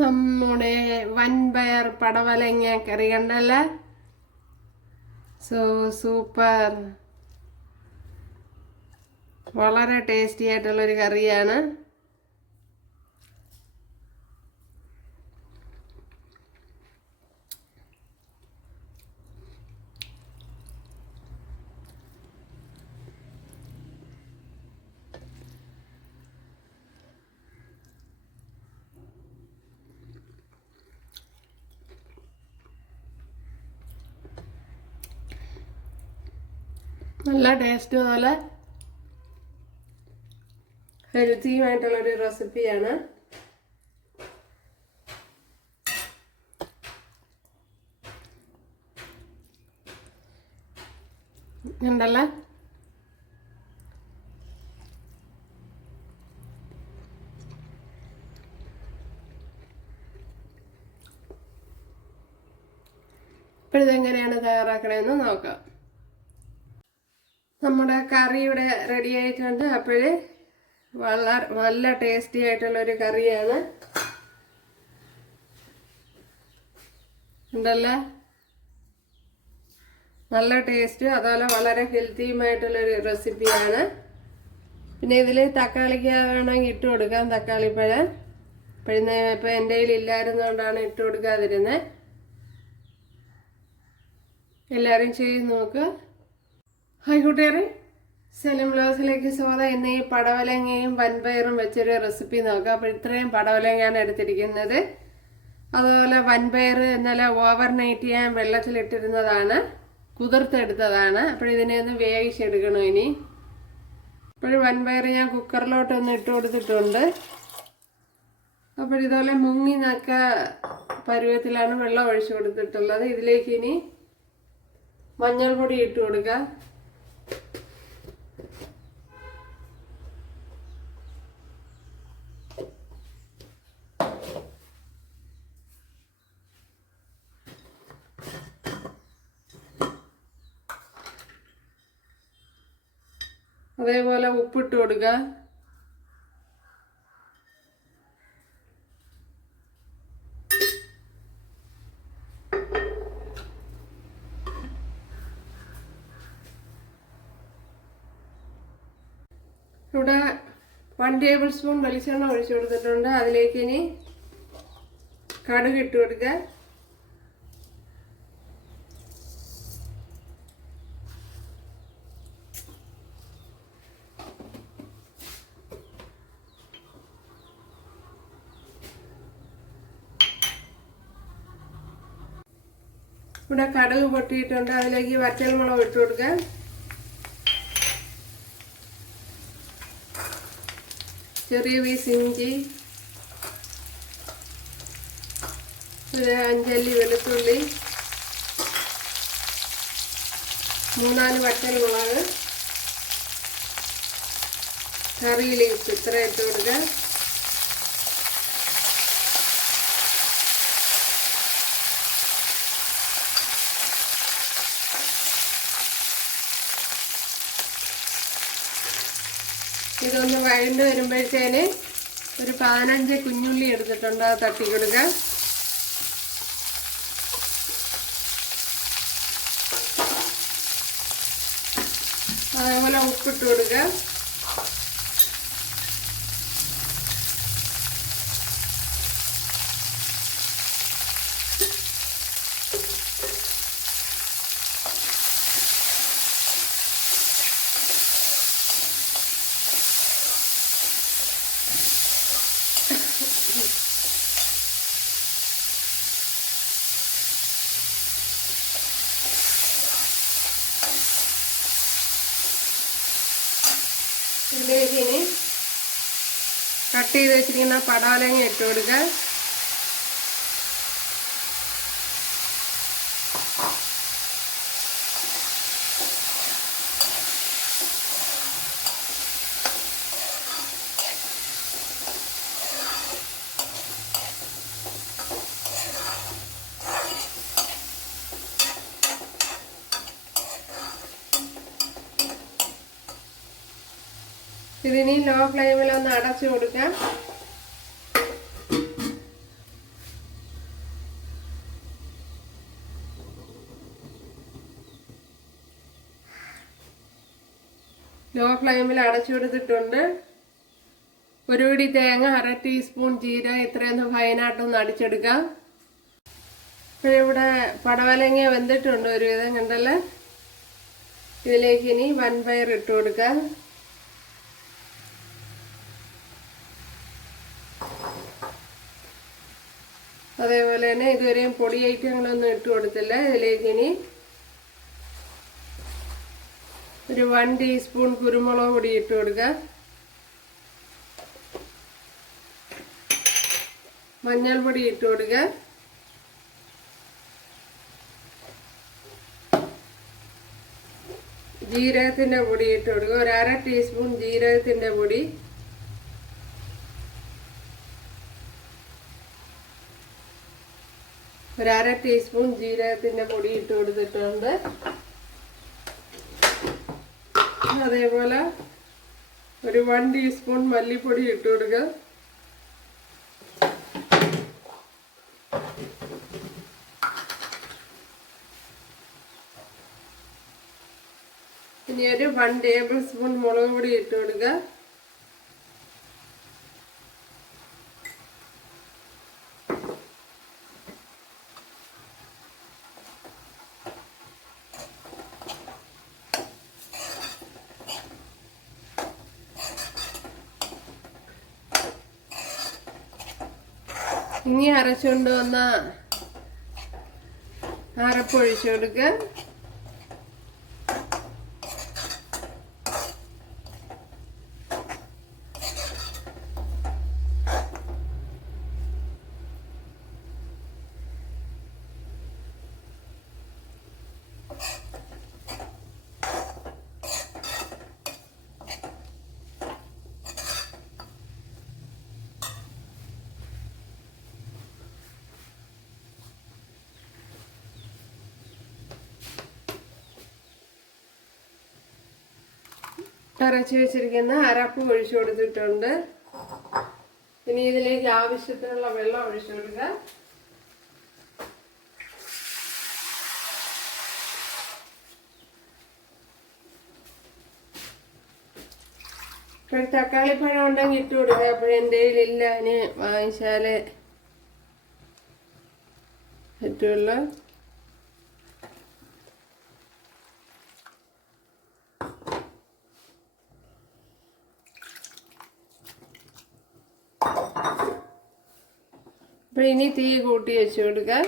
നമ്മുടെ വൻപയർ പടവലങ്ങ കറി കണ്ടല്ല. സൂപ്പർ, വളരെ ടേസ്റ്റി ആയിട്ടുള്ളൊരു കറിയാണ്. നല്ല ടേസ്റ്റും നല്ല ഹെൽത്തിയുമായിട്ടുള്ളൊരു റെസിപ്പിയാണ്. ഉണ്ടല്ലോ. ഇപ്പോഴിതെങ്ങനെയാണ് തയ്യാറാക്കണമെന്ന് നോക്കാം. നമ്മുടെ കറി ഇവിടെ റെഡി ആയിട്ടുണ്ട്. അപ്പോഴേ നല്ല ടേസ്റ്റി ആയിട്ടുള്ളൊരു കറിയാണ്. ഉണ്ടല്ലോ, നല്ല ടേസ്റ്റും അതുപോലെ വളരെ ഹെൽത്തിയുമായിട്ടുള്ളൊരു റെസിപ്പിയാണ്. പിന്നെ ഇതിൽ തക്കാളിക്ക് വേണമെങ്കിൽ ഇട്ട് കൊടുക്കാം, തക്കാളിപ്പഴം. ഇപ്പം എൻ്റെ കയ്യിൽ ഇല്ലായിരുന്നുകൊണ്ടാണ് ഇട്ട് കൊടുക്കാതിരുന്നത്. എല്ലാവരും ചെയ്ത് നോക്കുക. ഹായ് കൂട്ടുകാരെ, സെലിം വ്ലോഗ്സിലേക്ക് സ്വാഗതം. ഇന്ന് ഈ പടവലങ്ങയും വൻപയറും വെച്ചൊരു റെസിപ്പി നോക്കാം. അപ്പോൾ ഇത്രയും പടവലങ്ങയാണ് എടുത്തിരിക്കുന്നത്. അതുപോലെ വൻപയർ ഇന്നലെ ഓവർനൈറ്റ് ഞാൻ വെള്ളത്തിലിട്ടിരുന്നതാണ്, കുതിർത്തെടുത്തതാണ്. അപ്പോൾ ഇതിനെ ഒന്ന് വേവിച്ചെടുക്കണം ഇനി. അപ്പോൾ വൻപയർ ഞാൻ കുക്കറിലോട്ടൊന്ന് ഇട്ട് കൊടുത്തിട്ടുണ്ട്. അപ്പോൾ ഇതുപോലെ മുങ്ങി നക്ക പരുവത്തിലാണ് വെള്ളം ഒഴിച്ചു കൊടുത്തിട്ടുള്ളത്. ഇതിലേക്ക് ഇനി മഞ്ഞൾപ്പൊടി ഇട്ട് കൊടുക്കുക. അതേപോലെ ഉപ്പിട്ട് കൊടുക്കുക. ഇവിടെ 1 ടേബിൾ സ്പൂൺ വെളിച്ചെണ്ണ ഒഴിച്ചു കൊടുത്തിട്ടുണ്ട്. അതിലേക്ക് ഇനി കടുക് ഇട്ട് കൊടുക്കുക. ഇവിടെ കടുക് പൊട്ടിയിട്ടുണ്ട്. അതിലേക്ക് വറ്റൽമുളക് ഇട്ട് കൊടുക്കുക. ചെറിയ പീസ് ഇഞ്ചി, ഒരു 5 അല്ലി വെളുത്തുള്ളി, 3-4 വറ്റൽമുളക്, കറി ലീവ്സ് ഇത്ര ഇട്ട് കൊടുക്കുക. ഇതൊന്ന് വഴണ്ട് വരുമ്പോഴത്തേന് ഒരു 15 കുഞ്ഞുള്ളി എടുത്തിട്ടുണ്ട്, അത് തട്ടി കൊടുക്കുക. അതേപോലെ ഉപ്പിട്ട് കൊടുക്കുക. ഇതിലേക്ക് ഇനി കട്ട് ചെയ്ത് വെച്ചിരിക്കുന്ന പടവലങ്ങ ഇട്ട് കൊടുക്കുക. ഇതിനി ലോ ഫ്ലെയിമിൽ ഒന്ന് അടച്ചു കൊടുക്കാം. ലോ ഫ്ലെയിമിൽ അടച്ചു കൊടുത്തിട്ടുണ്ട്. ഒരു പിടി തേങ്ങ, 1/2 ടീസ്പൂൺ ജീരകം ഇത്രയൊന്ന് ഫൈനായിട്ടൊന്ന് അടിച്ചെടുക്കാം. ഇപ്പോഴിവിടെ പടവലങ്ങ വെന്തിട്ടുണ്ട് ഒരുവിധം കണ്ടല്ലേ. ഇതിലേക്ക് ഇനി വൻപയർ ഇട്ട് കൊടുക്കാം. അതേപോലെ തന്നെ ഇതുവരെയും പൊടി ഐറ്റങ്ങളൊന്നും ഇട്ട് കൊടുത്തില്ല. ഇതിലേക്ക് ഇനി ഒരു 1 ടീസ്പൂൺ കുരുമുളക് പൊടി ഇട്ട് കൊടുക്കാം. മഞ്ഞൾപ്പൊടി ഇട്ട് കൊടുക്കുക. ജീരകത്തിൻ്റെ പൊടി ഇട്ട് കൊടുക്കുക. ഒരു 1/2 ടീസ്പൂൺ ജീരകത്തിൻ്റെ പൊടി. ഒരു 1/2 ടീസ്പൂൺ ജീരകത്തിൻ്റെ പൊടി ഇട്ട് കൊടുത്തിട്ടുണ്ട്. അതേപോലെ ഒരു 1 ടീസ്പൂൺ മല്ലിപ്പൊടി ഇട്ട് കൊടുക്കുക. ഇനി ഒരു 1 ടേബിൾ സ്പൂൺ മുളക് പൊടി ഇട്ട് കൊടുക്കുക. ഇനി അരച്ചുകൊണ്ട് വന്ന അരപ്പ് ഒഴിച്ചു കൊടുക്കുക. അരച്ച് വെച്ചിരിക്കുന്ന അരപ്പ് ഒഴിച്ചു കൊടുത്തിട്ടുണ്ട്. ഇനി ഇതിലേക്ക് ആവശ്യത്തിനുള്ള വെള്ളം ഒഴിച്ചു കൊടുക്കുക. തക്കാളിപ്പഴം ഉണ്ടെങ്കിൽ ഇട്ട് കൊടുക്കുക. അപ്പോഴും എൻ്റെ കയ്യിലില്ല, അതിന് വാങ്ങിച്ചാലേ പറ്റുള്ളൂ. അപ്പോൾ ഇനി തീ കൂട്ടി വെച്ച് കൊടുക്കാം.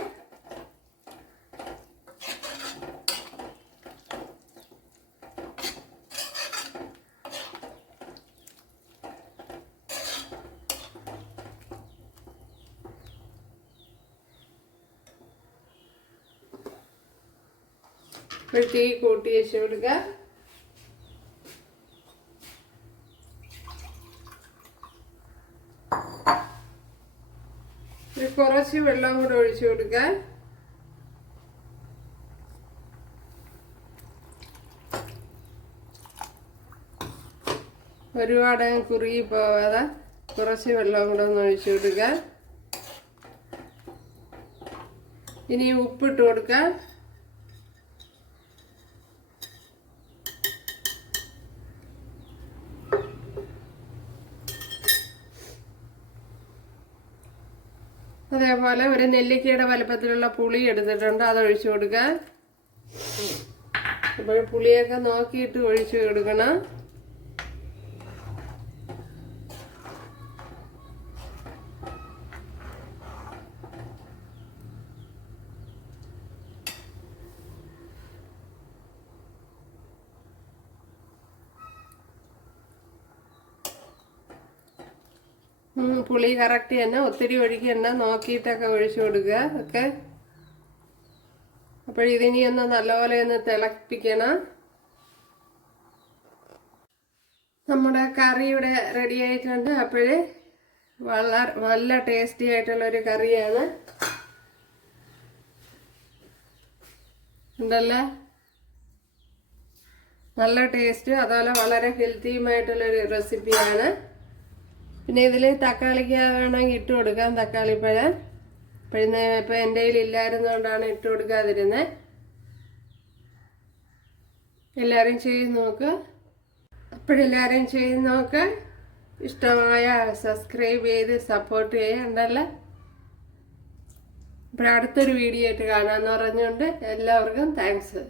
ഇപ്പോൾ തീ കൂട്ടി വെച്ച് കൊടുക്കുക. കുറച്ച് വെള്ളം കൂടെ ഒഴിച്ചു കൊടുക്കുക. ഒരുപാട് കുറുകി പോവാതെ കുറച്ച് വെള്ളം കൂടെ ഒന്ന് ഒഴിച്ചു കൊടുക്കുക. ഇനി ഉപ്പിട്ട് കൊടുക്കുക. അതേപോലെ ഒരു നെല്ലിക്കയുടെ വലുപ്പത്തിലുള്ള പുളി എടുത്തിട്ടുണ്ട്, അത് ഒഴിച്ചു കൊടുക്കുക. അപ്പോൾ പുളിയൊക്കെ നോക്കിയിട്ട് ഒഴിച്ചു കൊടുക്കണം. പുളി കറക്റ്റ് തന്നെ, ഒത്തിരി ഒഴിക്കണ്ട, നോക്കിയിട്ടൊക്കെ ഒഴിച്ചു കൊടുക്കുക ഒക്കെ. അപ്പോൾ ഇതിനി ഒന്ന് നല്ലപോലെ ഒന്ന് തിളപ്പിക്കണം. നമ്മുടെ കറി ഇവിടെ റെഡി ആയിട്ടുണ്ട്. അപ്പോൾ നല്ല ടേസ്റ്റി ആയിട്ടുള്ളൊരു കറിയാണ് ഉണ്ടല്ലേ. നല്ല ടേസ്റ്റ്, അതുപോലെ വളരെ ഹെൽത്തിയുമായിട്ടുള്ളൊരു റെസിപ്പിയാണ്. പിന്നെ ഇതിൽ തക്കാളിക്ക വേണമെങ്കിൽ ഇട്ട് കൊടുക്കാം, തക്കാളിപ്പഴം. ഇപ്പം എൻ്റെ കയ്യിൽ ഇല്ലായിരുന്നുകൊണ്ടാണ് ഇട്ട് കൊടുക്കാതിരുന്നത്. എല്ലാവരും ചെയ്ത് നോക്കുക. അപ്പോഴെല്ലാവരും ചെയ്ത് നോക്ക്. ഇഷ്ടമായ സബ്സ്ക്രൈബ് ചെയ്ത് സപ്പോർട്ട് ചെയ്യണ്ടല്ലോ. അപ്പോൾ അടുത്തൊരു വീഡിയോ ആയിട്ട് കാണാമെന്ന് പറഞ്ഞുകൊണ്ട് എല്ലാവർക്കും താങ്ക്സ്.